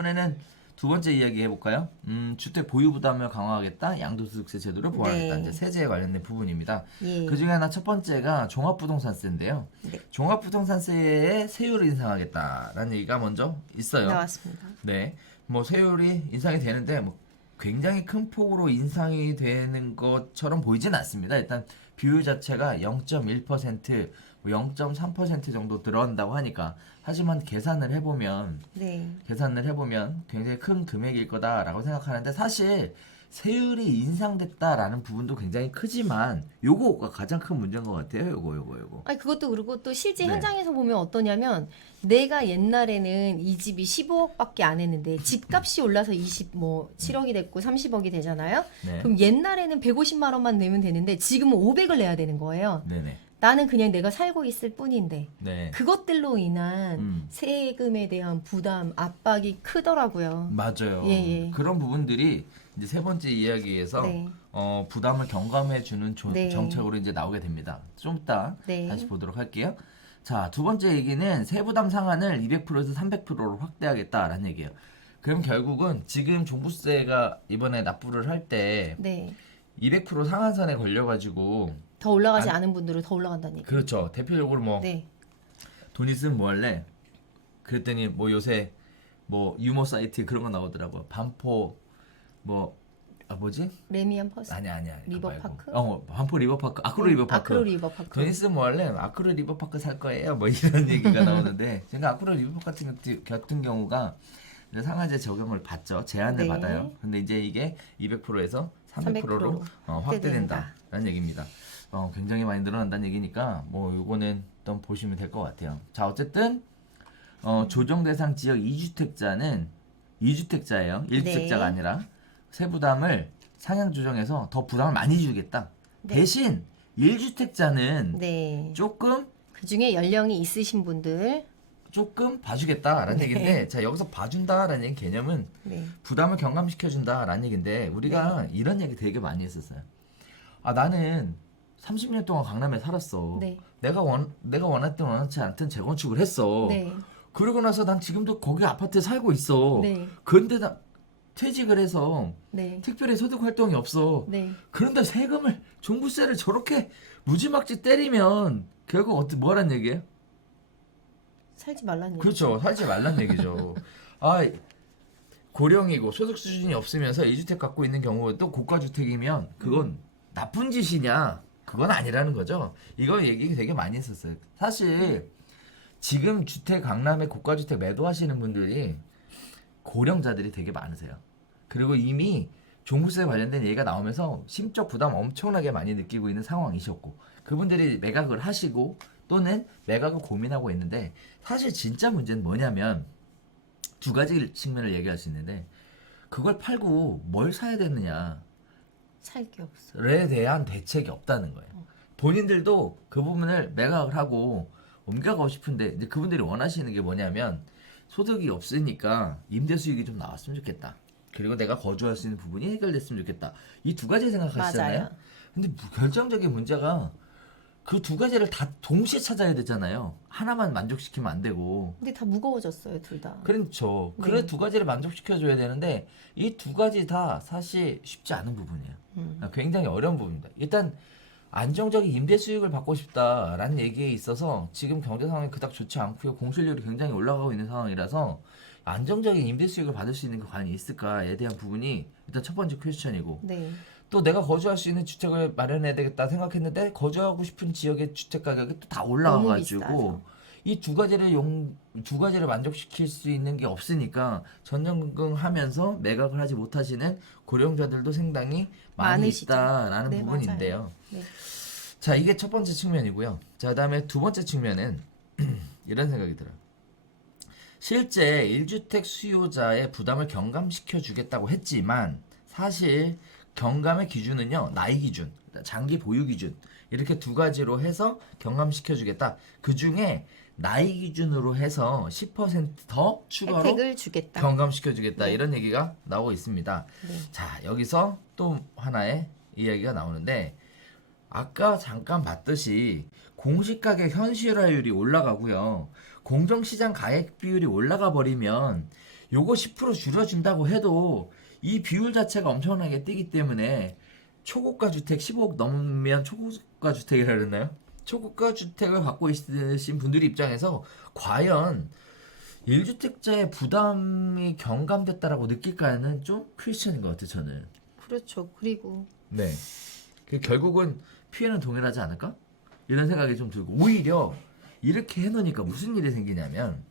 이번에는 두 번째 이야기 해볼까요? 주택 보유 부담을 강화하겠다, 양도소득세 제도를 보완하겠다. 네. 이제 세제에 관련된 부분입니다. 예. 그 중에 하나 첫 번째가 종합부동산세인데요. 네. 종합부동산세의 세율을 인상하겠다라는 얘기가 먼저 있어요. 나왔습니다. 네, 뭐 세율이 인상이 되는데 뭐 굉장히 큰 폭으로 인상이 되는 것처럼 보이진 않습니다. 일단 비율 자체가 0.1%, 0.3% 정도 들어간다고 하니까 하지만 계산을 해보면 네. 굉장히 큰 금액일 거다라고 생각하는데 사실 세율이 인상됐다라는 부분도 굉장히 크지만 요거가 가장 큰 문제인 것 같아요. 요거. 아니 그것도 그리고 또 실제 네. 현장에서 보면 어떠냐면 내가 옛날에는 이 집이 15억밖에 안 했는데 집값이 올라서 7억이 됐고 30억이 되잖아요. 네. 그럼 옛날에는 150만 원만 내면 되는데 지금은 500을 내야 되는 거예요. 네네. 나는 그냥 내가 살고 있을 뿐인데 네. 그것들로 인한 음. 세금에 대한 부담, 압박이 크더라고요. 맞아요. 예. 그런 부분들이 이제 세 번째 이야기에서 네. 부담을 경감해주는 네. 정책으로 이제 나오게 됩니다. 좀 이따 네. 다시 보도록 할게요. 자, 두 번째 얘기는 세부담 상한을 200%에서 300%로 확대하겠다라는 얘기예요. 그럼 결국은 지금 종부세가 이번에 납부를 할 때 네. 200% 상한선에 걸려가지고 더 올라가지 않은 분들은 더 올라간다는 얘기. 그렇죠. 대표적으로 뭐 네. 돈 있으면 뭐 할래? 그랬더니 뭐 요새 뭐 유머 사이트 그런 거 나오더라고. 반포 뭐지? 레미안 퍼스. 아니야. 그거 리버파크? 말고. 반포 리버파크. 아크로 네, 리버파크. 아크로 리버파크. 돈 있으면 뭐 할래? 아크로 리버파크 살 거예요. 뭐 이런 얘기가 나오는데 제가 아크로 리버파크 같은 경우가 이제 상한제 적용을 받죠. 제한을 네. 받아요. 근데 이제 이게 200%에서 300%로 확대된다라는 얘기입니다. 굉장히 많이 늘어난다는 얘기니까 뭐 요거는 또 보시면 될 것 같아요. 자, 어쨌든 조정 대상 지역 2주택자는 2주택자예요. 1주택자가 네. 아니라 세부담을 상향 조정해서 더 부담을 많이 주겠다. 네. 대신 1주택자는 네. 조금 그 중에 연령이 있으신 분들. 봐주겠다라는 네. 얘기인데, 자, 여기서 봐준다라는 개념은 네. 부담을 경감시켜준다라는 얘기인데, 우리가 이런 얘기 되게 많이 했었어요. 아, 나는 30년 동안 강남에 살았어. 네. 내가 원했든 원하지 않든 재건축을 했어. 네. 그러고 나서 난 지금도 거기 아파트에 살고 있어. 네. 그런데 나 퇴직을 해서 네. 특별히 소득 활동이 없어. 네. 그런데 세금을, 종부세를 저렇게 무지막지 때리면 결국 뭐라는 얘기예요? 살지 말라는 얘기. 그렇죠. 살지 말란 얘기죠. 아, 고령이고 소득 수준이 없으면서 2주택 갖고 있는 경우도 고가주택이면 그건 나쁜 짓이냐? 그건 아니라는 거죠. 이거 얘기 되게 많이 했었어요. 사실 지금 강남에 고가주택 매도하시는 분들이 고령자들이 되게 많으세요. 그리고 이미 종부세 관련된 얘기가 나오면서 심적 부담 엄청나게 많이 느끼고 있는 상황이셨고, 그분들이 매각을 하시고 또는 매각을 고민하고 있는데, 사실 진짜 문제는 뭐냐면 두 가지 측면을 얘기할 수 있는데, 그걸 팔고 뭘 사야 되느냐에 살 게 없어. 대한 대책이 없다는 거예요. 본인들도 그 부분을 매각을 하고 옮겨가고 싶은데, 이제 그분들이 원하시는 게 뭐냐면 소득이 없으니까 임대 수익이 좀 나왔으면 좋겠다. 그리고 내가 거주할 수 있는 부분이 해결됐으면 좋겠다. 이 두 가지 생각하시잖아요. 맞아요. 근데 결정적인 문제가 그 두 가지를 다 동시에 찾아야 되잖아요. 하나만 만족시키면 안 되고. 근데 다 무거워졌어요, 둘 다. 그렇죠. 네. 그래 두 가지를 만족시켜줘야 되는데 이 두 가지 다 사실 쉽지 않은 부분이에요. 굉장히 어려운 부분입니다. 일단 안정적인 임대 수익을 받고 싶다라는 얘기에 있어서 지금 경제 상황이 그닥 좋지 않고요. 공실률이 굉장히 올라가고 있는 상황이라서 안정적인 임대 수익을 받을 수 있는 게 과연 있을까에 대한 부분이 일단 첫 번째 퀘스천이고, 네. 또 내가 거주할 수 있는 주택을 마련해야 되겠다 생각했는데 거주하고 싶은 지역의 주택 가격이 또 다 올라가가지고 이 두 가지를 만족시킬 수 있는 게 없으니까 전전긍긍하면서 매각을 하지 못하시는 고령자들도 상당히 많이 많으시죠. 있다라는 네, 부분인데요. 맞아요. 네. 자, 이게 첫 번째 측면이고요. 자, 그다음에 두 번째 측면은 이런 생각이 들어요. 실제 1주택 수요자의 부담을 경감시켜 주겠다고 했지만 사실 경감의 기준은요, 나이 기준, 장기 보유 기준, 이렇게 두 가지로 해서 경감시켜 주겠다. 그 중에 나이 기준으로 해서 10% 더 추가로 혜택을 주겠다. 경감시켜 주겠다. 네. 이런 얘기가 나오고 있습니다. 네. 자, 여기서 또 하나의 이야기가 나오는데, 아까 잠깐 봤듯이 공시가격 현실화율이 올라가고요. 공정시장 가액 비율이 올라가 버리면 요거 10% 줄여준다고 해도 이 비율 자체가 엄청나게 뛰기 때문에 초고가 주택 15억 넘으면 초고가 주택이라 그랬나요? 초고가 주택을 갖고 있으신 분들 입장에서 과연 1주택자의 부담이 경감됐다라고 느낄까는 좀 퀘스천인 것 같아요, 저는. 그렇죠. 그리고 네. 결국은 피해는 동일하지 않을까? 이런 생각이 좀 들고, 오히려 이렇게 해놓으니까 무슨 일이 생기냐면,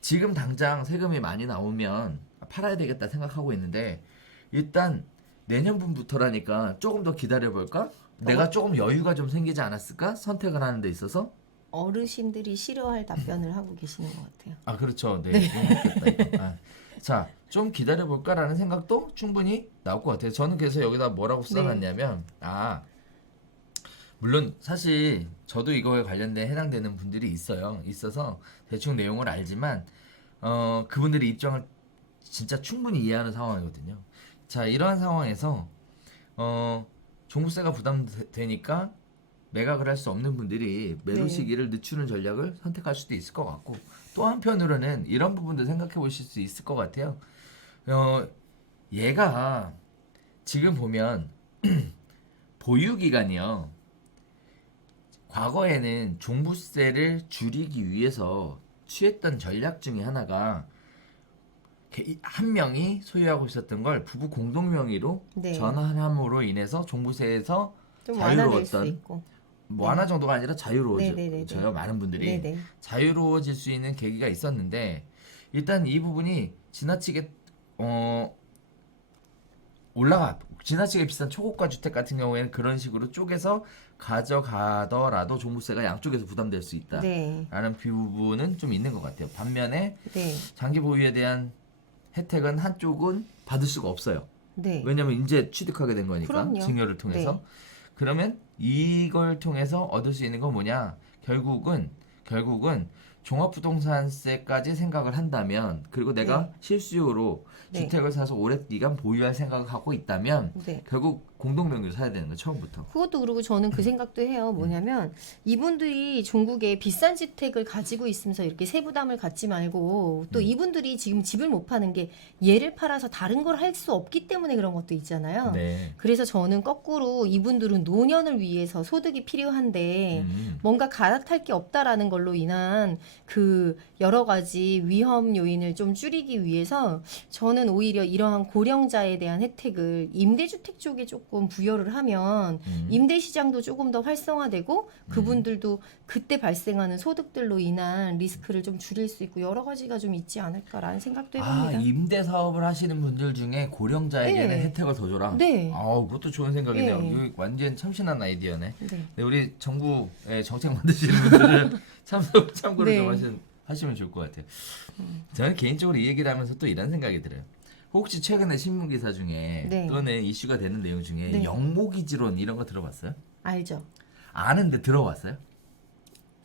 지금 당장 세금이 많이 나오면 팔아야 되겠다 생각하고 있는데, 일단 내년분부터라니까 조금 더 기다려볼까? 내가 조금 여유가 좀 생기지 않았을까? 선택을 하는 데 있어서. 어르신들이 싫어할 답변을 하고 계시는 것 같아요. 아, 그렇죠. 네. 그렇겠다, 이거. 아. 자, 좀 기다려볼까라는 생각도 충분히 나올 것 같아요. 저는 그래서 여기다 뭐라고 써놨냐면, 물론 사실 저도 이거에 관련된 해당되는 분들이 있어서 대충 내용을 알지만, 그분들의 입장을 진짜 충분히 이해하는 상황이거든요. 자, 이러한 상황에서 종부세가 부담되니까 매각을 할 수 없는 분들이 매도 네. 시기를 늦추는 전략을 선택할 수도 있을 것 같고, 또 한편으로는 이런 부분도 생각해 보실 수 있을 것 같아요. 얘가 지금 보면 보유 기간이요. 과거에는 종부세를 줄이기 위해서 취했던 전략 중에 하나가 한 명이 소유하고 있었던 걸 부부 공동 명의로 네. 전환함으로 인해서 종부세에서 좀 완화될 수 자유로웠던, 있고. 뭐 완화 정도가 아니라 네네네네. 자유로워져요. 많은 분들이 네네. 자유로워질 수 있는 계기가 있었는데, 일단 이 부분이 지나치게 지나치게 비싼 초고가 주택 같은 경우에는 그런 식으로 쪼개서 가져가더라도 종부세가 양쪽에서 부담될 수 있다라는 네. 부분은 좀 있는 것 같아요. 반면에 네. 장기 보유에 대한 혜택은 한쪽은 받을 수가 없어요. 네. 왜냐면 이제 취득하게 된 거니까, 그럼요. 증여를 통해서. 네. 그러면 이걸 통해서 얻을 수 있는 건 뭐냐? 결국은 종합부동산세까지 생각을 한다면, 그리고 내가 네. 실수요로 네. 주택을 사서 오랜 기간 보유할 생각을 하고 있다면 네. 결국 공동명의로 사야 되는 거예요, 처음부터. 그것도 그러고 저는 그 생각도 해요. 뭐냐면 이분들이 종국에 비싼 주택을 가지고 있으면서 이렇게 세부담을 갖지 말고 또 이분들이 지금 집을 못 파는 게 얘를 팔아서 다른 걸 할 수 없기 때문에 그런 것도 있잖아요. 네. 그래서 저는 거꾸로 이분들은 노년을 위해서 소득이 필요한데 뭔가 갈아탈 게 없다라는 걸로 인한 그 여러 가지 위험 요인을 좀 줄이기 위해서 저는 오히려 이러한 고령자에 대한 혜택을 임대주택 쪽에 조금 부여를 하면 임대 시장도 조금 더 활성화되고 그분들도 그때 발생하는 소득들로 인한 리스크를 좀 줄일 수 있고 여러 가지가 좀 있지 않을까라는 생각도 해봅니다. 임대 사업을 하시는 분들 중에 고령자에게는 네. 혜택을 더 줘라. 네. 그것도 좋은 생각이네요. 네. 이거 완전 참신한 아이디어네. 네. 네, 우리 정부의 정책 만드시는 분들은 참고를 네. 좀 하시면 좋을 것 같아요. 저는 개인적으로 이 얘기를 하면서 또 이런 생각이 들어요. 혹시 최근에 신문 기사 중에 네. 또는 이슈가 되는 내용 중에 네. 영모기지론 이런 거 들어봤어요? 알죠. 아는데 들어봤어요?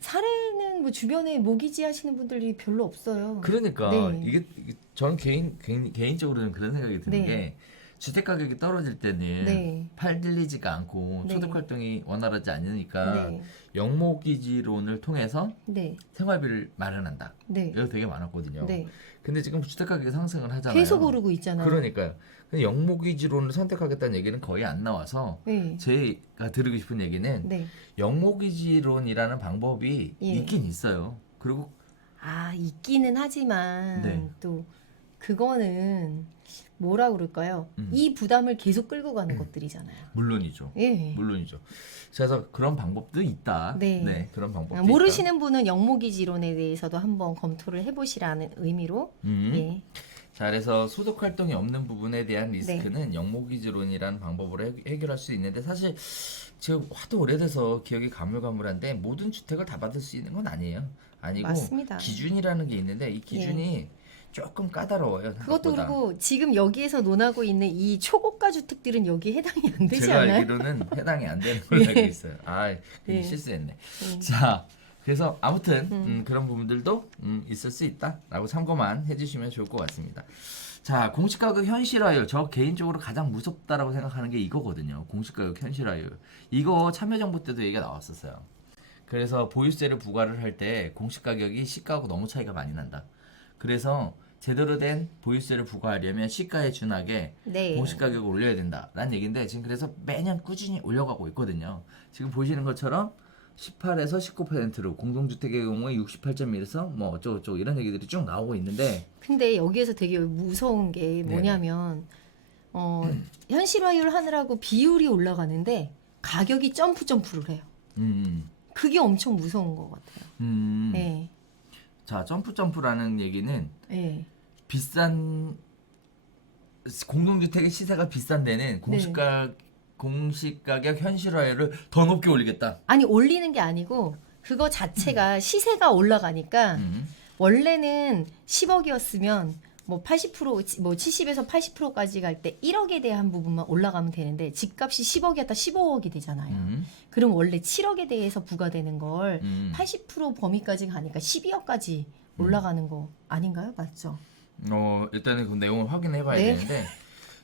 사례는 뭐 주변에 모기지 하시는 분들이 별로 없어요. 그러니까 네. 이게 저는 개인적으로는 그런 생각이 드는 네. 게, 주택 가격이 떨어질 때는 네. 팔리지가 않고 네. 소득 활동이 원활하지 않으니까 네. 영모기지론을 통해서 네. 생활비를 마련한다. 네. 이거 되게 많았거든요. 네. 근데 지금 주택 가격이 상승을 하잖아요. 계속 오르고 있잖아요. 그러니까요. 근데 영모기지론을 선택하겠다는 얘기는 거의 안 나와서, 네. 제가 들으고 싶은 얘기는 네. 영모기지론이라는 방법이 예. 있긴 있어요. 그리고 있기는 하지만 네. 또 그거는 뭐라 그럴까요? 음. 이 부담을 계속 끌고 가는 것들이잖아요. 물론이죠. 예. 물론이죠. 그래서 그런 방법도 있다. 네. 그런 방법도 모르시는 분은 영모기지론에 대해서도 한번 검토를 해보시라는 의미로. 있다. 예. 자, 그래서 소득 활동이 없는 부분에 대한 리스크는 영모기지론이라는 방법으로 해결할 수 있는데, 사실 지금 하도 오래돼서 기억이 가물가물한데 모든 주택을 다 받을 수 있는 건 아니에요. 아니고 맞습니다. 기준이라는 게 있는데 이 기준이 조금 까다로워요. 그것도 생각보다. 그렇고 지금 여기에서 논하고 있는 이 초고가 주택들은 여기에 해당이 안 되지 제가 않나요? 알기로는 해당이 안 되는 걸로 알고 있어요. 그게 예. 실수했네. 자, 그래서 아무튼 그런 부분들도 있을 수 있다라고 참고만 해주시면 좋을 것 같습니다. 자, 공시가격 현실화율. 저 개인적으로 가장 무섭다라고 생각하는 게 이거거든요. 공시가격 현실화율. 이거 참여정부 때도 얘기가 나왔었어요. 그래서 보유세를 부과를 할 때 공시가격이 시가하고 너무 차이가 많이 난다. 그래서 제대로 된 보유세를 부과하려면 시가에 준하게 네. 공시가격을 올려야 된다라는 얘기인데 지금 그래서 매년 꾸준히 올려가고 있거든요. 지금 보시는 것처럼 18에서 19%로 공동주택의 경우에 68.1에서 뭐 어쩌고저쩌고 이런 얘기들이 쭉 나오고 있는데 근데 여기에서 되게 무서운 게 뭐냐면 현실화율 하느라고 비율이 올라가는데 가격이 점프를 해요. 그게 엄청 무서운 것 같아요. 네. 자, 점프라는 얘기는 네. 비싼 공동주택의 시세가 비싼 데는 공시가격 현실화율을 더 높게 올리겠다. 아니 올리는 게 아니고 그거 자체가 시세가 올라가니까 원래는 10억이었으면 뭐 80%, 뭐 70에서 80%까지 갈 때 1억에 대한 부분만 올라가면 되는데 집값이 10억이었다 15억이 되잖아요. 그럼 원래 7억에 대해서 부과되는 걸 80% 범위까지 가니까 12억까지 올라가는 거 아닌가요? 맞죠? 일단은 그 내용을 확인해 봐야 네. 되는데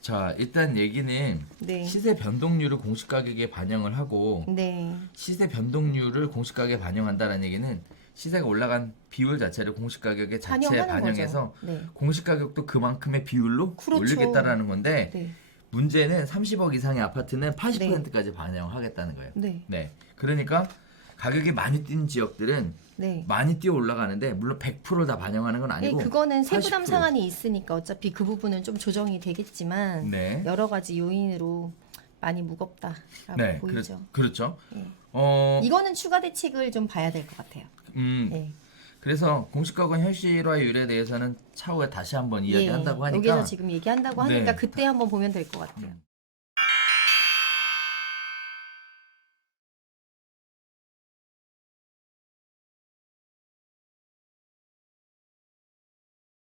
자, 일단 얘기는 네. 시세 변동률을 공시가격에 반영을 하고 네. 시세 변동률을 공시가격에 반영한다는 얘기는 시세가 올라간 비율 자체를 공시가격에 자체에 반영하는 반영해서 거죠. 네. 공시가격도 그만큼의 비율로 그렇죠. 올리겠다라는 건데 네. 문제는 30억 이상의 아파트는 80%까지 반영하겠다는 거예요. 네. 네. 그러니까 가격이 많이 뛴 지역들은 네. 많이 뛰어 올라가는데 물론 100%를 다 반영하는 건 아니고 그거는 세부담 80%. 상한이 있으니까 어차피 그 부분은 좀 조정이 되겠지만 네. 여러 가지 요인으로 많이 무겁다라고 네. 보이죠. 그렇죠. 예. 이거는 추가 대책을 좀 봐야 될 것 같아요. 네. 그래서 공시가격 현실화율에 대해서는 차후에 다시 한번 이야기한다고 하니까 여기서 지금 얘기한다고 하니까 네. 그때 한번 보면 될 것 같아요.